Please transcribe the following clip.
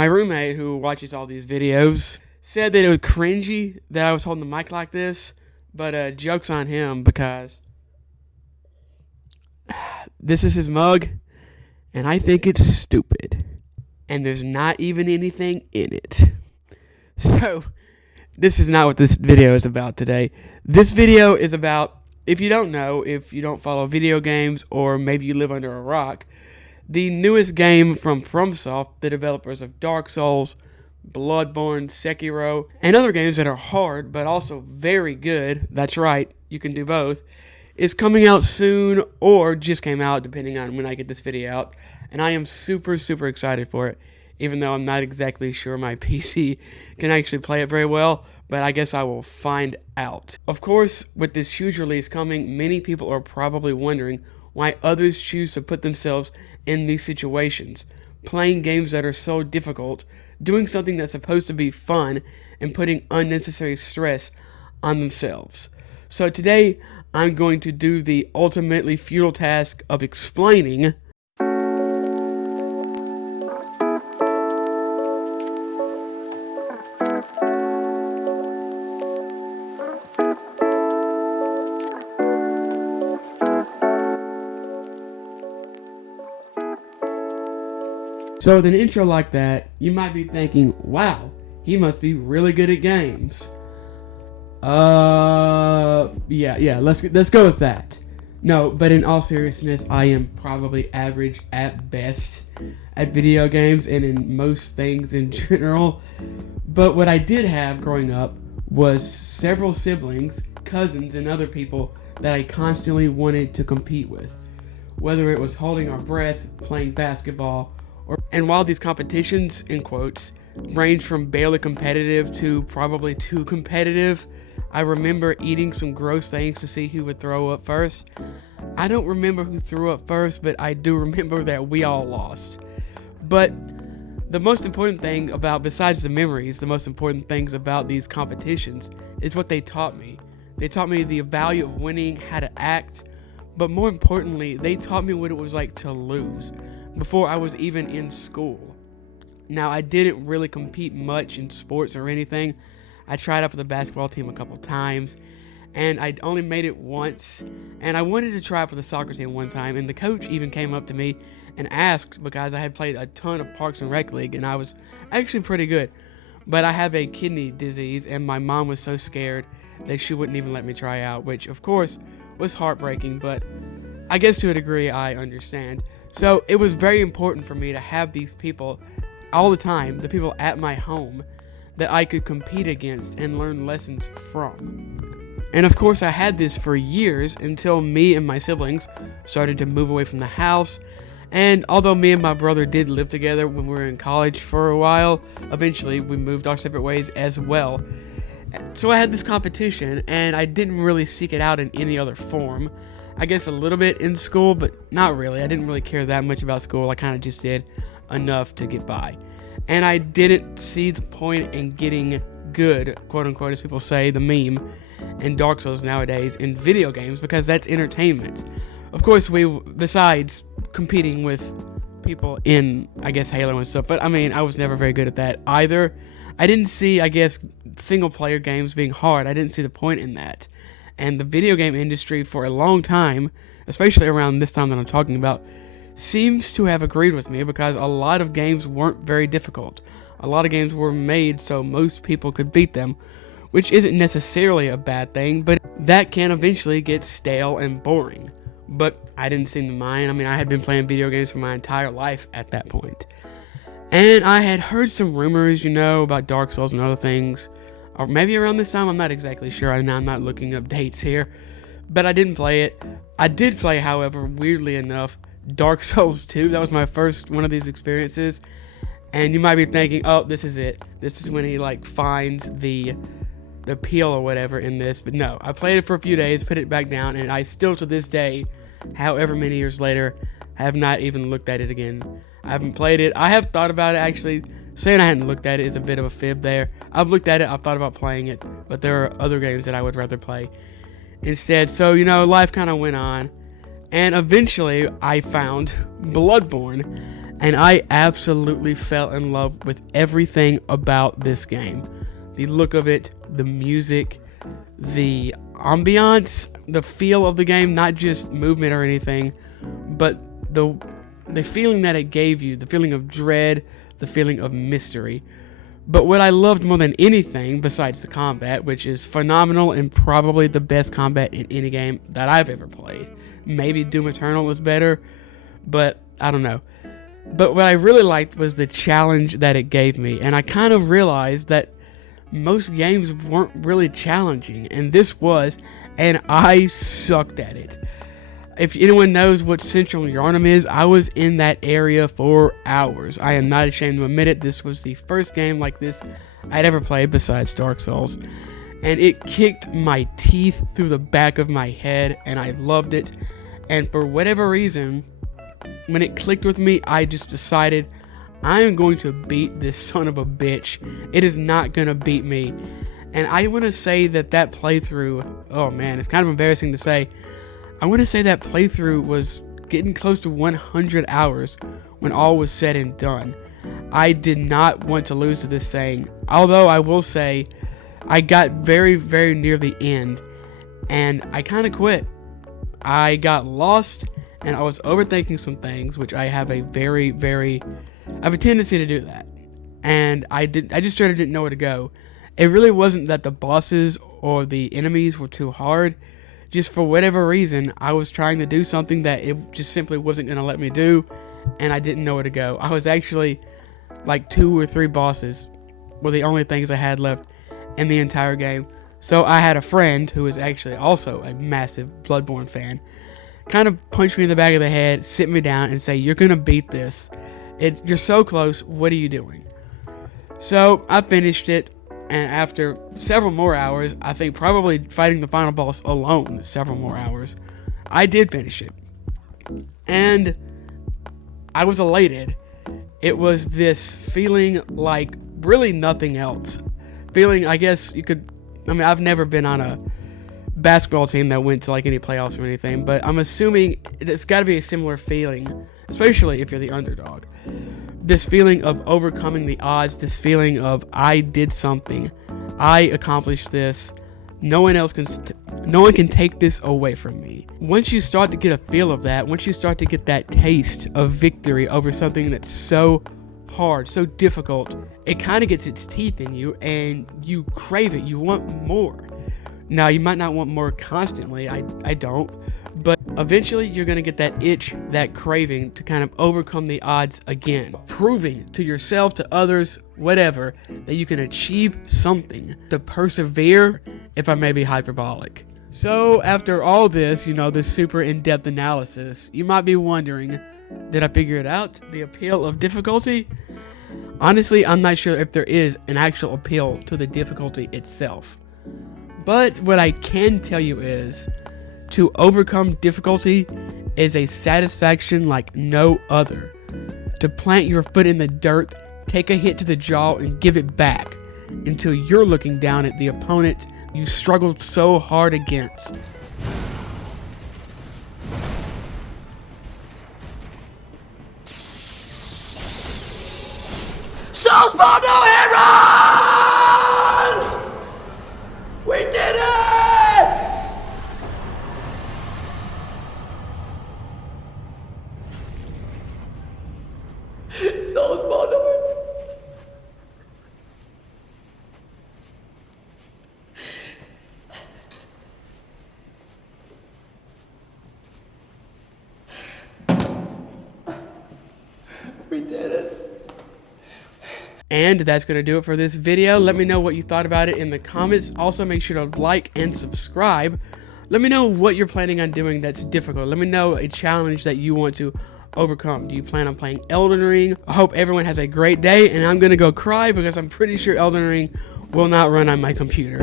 My roommate, who watches all these videos, said that it was cringy that I was holding the mic like this, but joke's on him because this is his mug, and I think it's stupid. And there's not even anything in it. So, this is not what this video is about today. This video is about, if you don't know, if you don't follow video games, or maybe you live under a rock, the newest game from FromSoft, the developers of Dark Souls, Bloodborne, Sekiro, and other games that are hard but also very good, that's right, you can do both, is coming out soon or just came out depending on when I get this video out, and I am super excited for it, even though I'm not exactly sure my PC can actually play it very well, but I guess I will find out. Of course, with this huge release coming, many people are probably wondering why others choose to put themselves in these situations, playing games that are so difficult, doing something that's supposed to be fun, and putting unnecessary stress on themselves. So today, I'm going to do the ultimately futile task of explaining So with an intro like that, you might be thinking, wow, he must be really good at games. Yeah, let's go with that. No, but in all seriousness, I am probably average at best at video games and in most things in general. But what I did have growing up was several siblings, cousins, and other people that I constantly wanted to compete with. Whether it was holding our breath, playing basketball, and while these competitions, in quotes, range from barely competitive to probably too competitive, I remember eating some gross things to see who would throw up first. I don't remember who threw up first, but I do remember that we all lost. But the most important thing besides the memories, the most important things about these competitions is what they taught me. They taught me the value of winning, how to act, but more importantly, they taught me what it was like to lose before I was even in school. Now, I didn't really compete much in sports or anything. I tried out for the basketball team a couple times, and I only made it once, and I wanted to try out for the soccer team one time, and the coach even came up to me and asked because I had played a ton of Parks and Rec League, and I was actually pretty good, but I have a kidney disease, and my mom was so scared that she wouldn't even let me try out, which of course was heartbreaking, but I guess to a degree I understand. So it was very important for me to have these people all the time, the people at my home, that I could compete against and learn lessons from. And of course I had this for years until me and my siblings started to move away from the house. And although me and my brother did live together when we were in college for a while, eventually we moved our separate ways as well. So I had this competition and I didn't really seek it out in any other form. I guess a little bit in school, but not really. I didn't really care that much about school. I kind of just did enough to get by. And I didn't see the point in getting good, quote unquote, as people say, the meme, in Dark Souls nowadays in video games because that's entertainment. Of course, besides competing with people in, I guess, Halo and stuff, but I mean, I was never very good at that either. I didn't see, I guess, single player games being hard. I didn't see the point in that. And the video game industry for a long time, especially around this time that I'm talking about, seems to have agreed with me because a lot of games weren't very difficult. A lot of games were made so most people could beat them, which isn't necessarily a bad thing, but that can eventually get stale and boring. But I didn't seem to mind. I mean, I had been playing video games for my entire life at that point. And I had heard some rumors, about Dark Souls and other things. Or maybe around this time, I'm not exactly sure. I'm not looking up dates here. But I didn't play it. I did play, however, weirdly enough, Dark Souls 2. That was my first one of these experiences. And you might be thinking, oh, this is it. This is when he, finds the peel or whatever in this. But no, I played it for a few days, put it back down, and I still, to this day, however many years later, have not even looked at it again. I haven't played it. I have thought about it, actually. Saying I hadn't looked at it is a bit of a fib there. I've looked at it, I've thought about playing it, but there are other games that I would rather play instead. So, life kind of went on. And eventually, I found Bloodborne. and I absolutely fell in love with everything about this game. The look of it, the music, the ambiance, the feel of the game, not just movement or anything, but the feeling that it gave you, the feeling of dread, the feeling of mystery. But what I loved more than anything, besides the combat, which is phenomenal and probably the best combat in any game that I've ever played. Maybe Doom Eternal is better, but I don't know. But what I really liked was the challenge that it gave me, and I kind of realized that most games weren't really challenging, and this was, and I sucked at it. If anyone knows what Central Yharnam is, I was in that area for hours. I am not ashamed to admit it. This was the first game like this I'd ever played besides Dark Souls, and it kicked my teeth through the back of my head, and I loved it. And for whatever reason, when it clicked with me, I just decided I am going to beat this son of a bitch. It is not going to beat me. And I want to say that playthrough, oh man, it's kind of embarrassing to say, I want to say that playthrough was getting close to 100 hours when all was said and done. I did not want to lose to this thing, although I will say I got very, very near the end, and I kind of quit. I got lost, and I was overthinking some things, which I have a I have a tendency to do that. And I just straight up didn't know where to go. It really wasn't that the bosses or the enemies were too hard. Just for whatever reason, I was trying to do something that it just simply wasn't going to let me do, and I didn't know where to go. I was actually like 2 or 3 bosses were the only things I had left in the entire game. So I had a friend who is actually also a massive Bloodborne fan kind of punch me in the back of the head, sit me down, and say, "You're going to beat this. You're so close. What are you doing?" So I finished it. And after several more hours, I think probably fighting the final boss alone, several more hours, I did finish it. And I was elated. It was this feeling like really nothing else. Feeling, I guess you could, I've never been on a basketball team that went to like any playoffs or anything, but I'm assuming it's got to be a similar feeling, especially if you're the underdog. This feeling of overcoming the odds, this feeling of I did something, I accomplished this, no one can take this away from me. Once you start to get a feel of that, once you start to get that taste of victory over something that's so hard, so difficult, it kind of gets its teeth in you and you crave it, you want more. Now, you might not want more constantly, I don't, but eventually you're going to get that itch, that craving to kind of overcome the odds again, proving to yourself, to others, whatever, that you can achieve something, to persevere, if I may be hyperbolic. So after all this, this super in-depth analysis, you might be wondering, did I figure it out? The appeal of difficulty? Honestly, I'm not sure if there is an actual appeal to the difficulty itself. But what I can tell you is, to overcome difficulty is a satisfaction like no other. To plant your foot in the dirt, take a hit to the jaw, and give it back until you're looking down at the opponent you struggled so hard against. So small, no hero! We did it! So small, no hero. We did it. And that's going to do it for this video. Let me know what you thought about it in the comments. Also, make sure to like and subscribe. Let me know what you're planning on doing that's difficult. Let me know a challenge that you want to overcome. Do you plan on playing Elden Ring? I hope everyone has a great day, and I'm going to go cry because I'm pretty sure Elden Ring will not run on my computer.